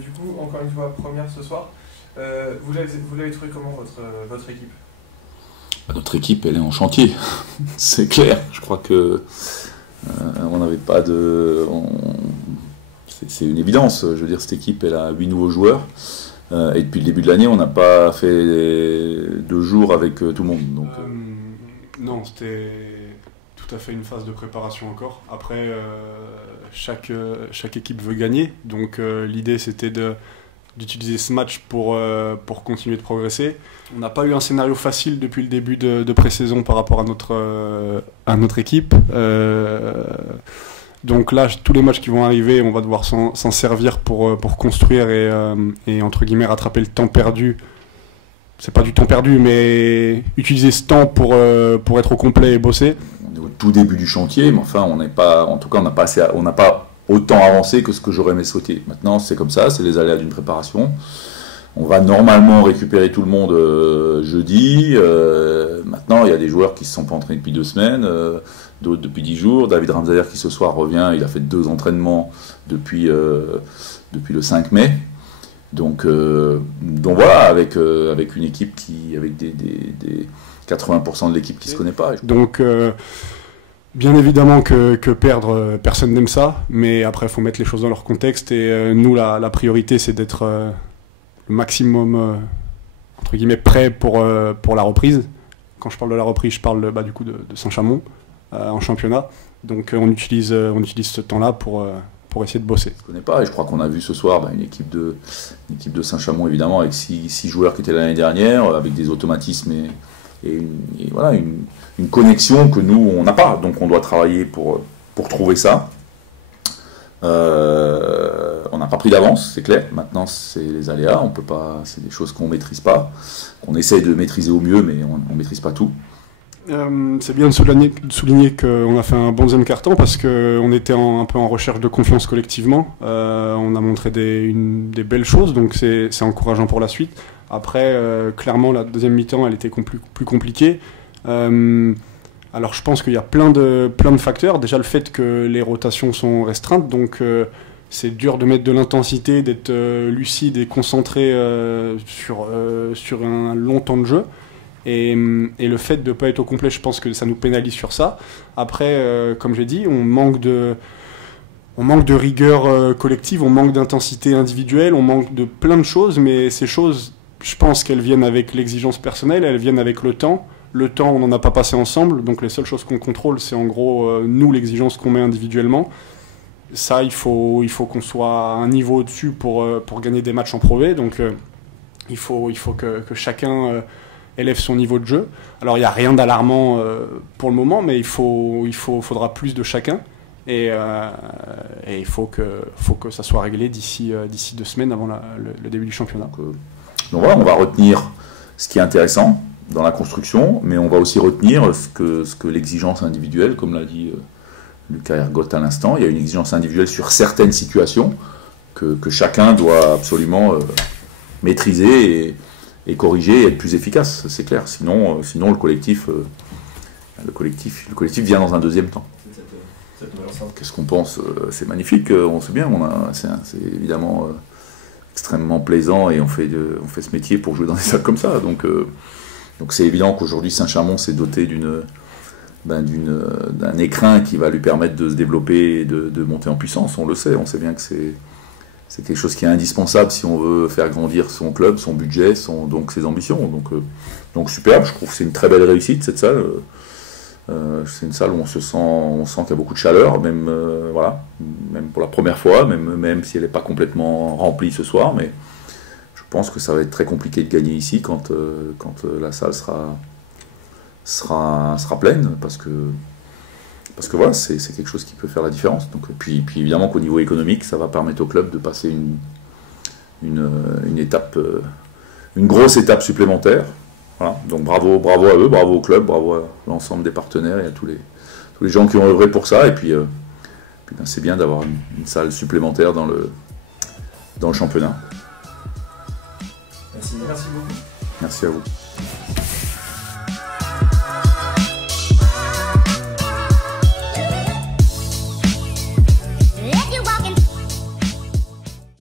Du coup, encore une fois, première ce soir. Vous l'avez trouvé comment votre équipe? Notre équipe, elle est en chantier, c'est clair. Je crois que on n'avait pas de... C'est une évidence. Je veux dire, cette équipe, elle a 8 nouveaux joueurs. Et depuis le début de l'année, on n'a pas fait 2 jours avec tout le monde. Donc, non, c'était tout à fait une phase de préparation encore. Après, chaque équipe veut gagner. Donc l'idée, c'était d'utiliser ce match pour continuer de progresser. On n'a pas eu un scénario facile depuis le début de pré-saison par rapport à notre équipe. Donc là, tous les matchs qui vont arriver, on va devoir s'en servir pour construire et entre guillemets rattraper le temps perdu. C'est pas du temps perdu, mais utiliser ce temps pour être au complet et bosser. On est au tout début du chantier, mais enfin, on n'est pas, en tout cas, on n'a pas autant avancé que ce que j'aurais aimé souhaiter. Maintenant, c'est comme ça, c'est les aléas d'une préparation. On va normalement récupérer tout le monde jeudi. Maintenant, il y a des joueurs qui se sont pas entraînés depuis 2 semaines, d'autres depuis 10 jours. David Ramsayer qui ce soir revient, il a fait 2 entraînements depuis le 5 mai. Donc voilà, avec une équipe avec des 80% de l'équipe qui se connaît pas. Donc bien évidemment que perdre, personne n'aime ça, mais après il faut mettre les choses dans leur contexte et nous la priorité c'est d'être le maximum entre guillemets prêt pour la reprise. Quand je parle de la reprise, je parle du coup de Saint-Chamond en championnat. Donc on utilise ce temps-là pour essayer de bosser. Je ne connais pas, et je crois qu'on a vu ce soir une équipe de Saint-Chamond évidemment avec 6 joueurs qui étaient l'année dernière, avec des automatismes et voilà, une connexion que nous on n'a pas, donc on doit travailler pour trouver ça. On n'a pas pris d'avance, c'est clair. Maintenant c'est les aléas, on peut pas, c'est des choses qu'on maîtrise pas, qu'on essaye de maîtriser au mieux, mais on maîtrise pas tout. C'est bien de souligner qu'on a fait un bon deuxième quart-temps parce qu'on était un peu en recherche de confiance collectivement. On a montré des belles choses, donc c'est encourageant pour la suite. Après, clairement, la deuxième mi-temps, elle était plus compliquée. Alors je pense qu'il y a plein de facteurs. Déjà le fait que les rotations sont restreintes, donc c'est dur de mettre de l'intensité, d'être lucide et concentré sur un long temps de jeu. Et le fait de ne pas être au complet, je pense que ça nous pénalise sur ça. Après, comme j'ai dit, on manque de rigueur collective, on manque d'intensité individuelle, on manque de plein de choses, mais ces choses, je pense qu'elles viennent avec l'exigence personnelle, elles viennent avec le temps. Le temps, on n'en a pas passé ensemble, donc les seules choses qu'on contrôle, c'est en gros, nous, l'exigence qu'on met individuellement. Ça, il faut qu'on soit à un niveau au-dessus pour gagner des matchs en Pro V, donc il faut que chacun élève son niveau de jeu. Alors, il n'y a rien d'alarmant pour le moment, mais il faudra plus de chacun, et il faut que ça soit réglé d'ici 2 semaines avant le début du championnat. Donc voilà, on va retenir ce qui est intéressant dans la construction, mais on va aussi retenir ce que l'exigence individuelle, comme l'a dit Lucas Ergotte à l'instant, il y a une exigence individuelle sur certaines situations que chacun doit absolument maîtriser et corriger et être plus efficace, c'est clair. Sinon le collectif vient dans un deuxième temps. Qu'est-ce qu'on pense? C'est magnifique, on sait bien, c'est évidemment extrêmement plaisant et on fait ce métier pour jouer dans des salles comme ça. Donc c'est évident qu'aujourd'hui Saint-Chamond s'est doté d'un écrin qui va lui permettre de se développer et de monter en puissance. On le sait, on sait bien que c'est quelque chose qui est indispensable si on veut faire grandir son club, son budget, donc ses ambitions. Donc superbe, je trouve que c'est une très belle réussite cette salle. C'est une salle où on sent qu'il y a beaucoup de chaleur, même pour la première fois, même si elle n'est pas complètement remplie ce soir, mais je pense que ça va être très compliqué de gagner ici quand la salle sera pleine, parce que voilà, c'est quelque chose qui peut faire la différence. Donc, puis évidemment qu'au niveau économique, ça va permettre au club de passer une étape, une grosse étape supplémentaire. Voilà. Donc bravo à eux, bravo au club, bravo à l'ensemble des partenaires et à tous les gens qui ont œuvré pour ça. Et puis c'est bien d'avoir une salle supplémentaire dans le championnat. Merci beaucoup. Merci à vous.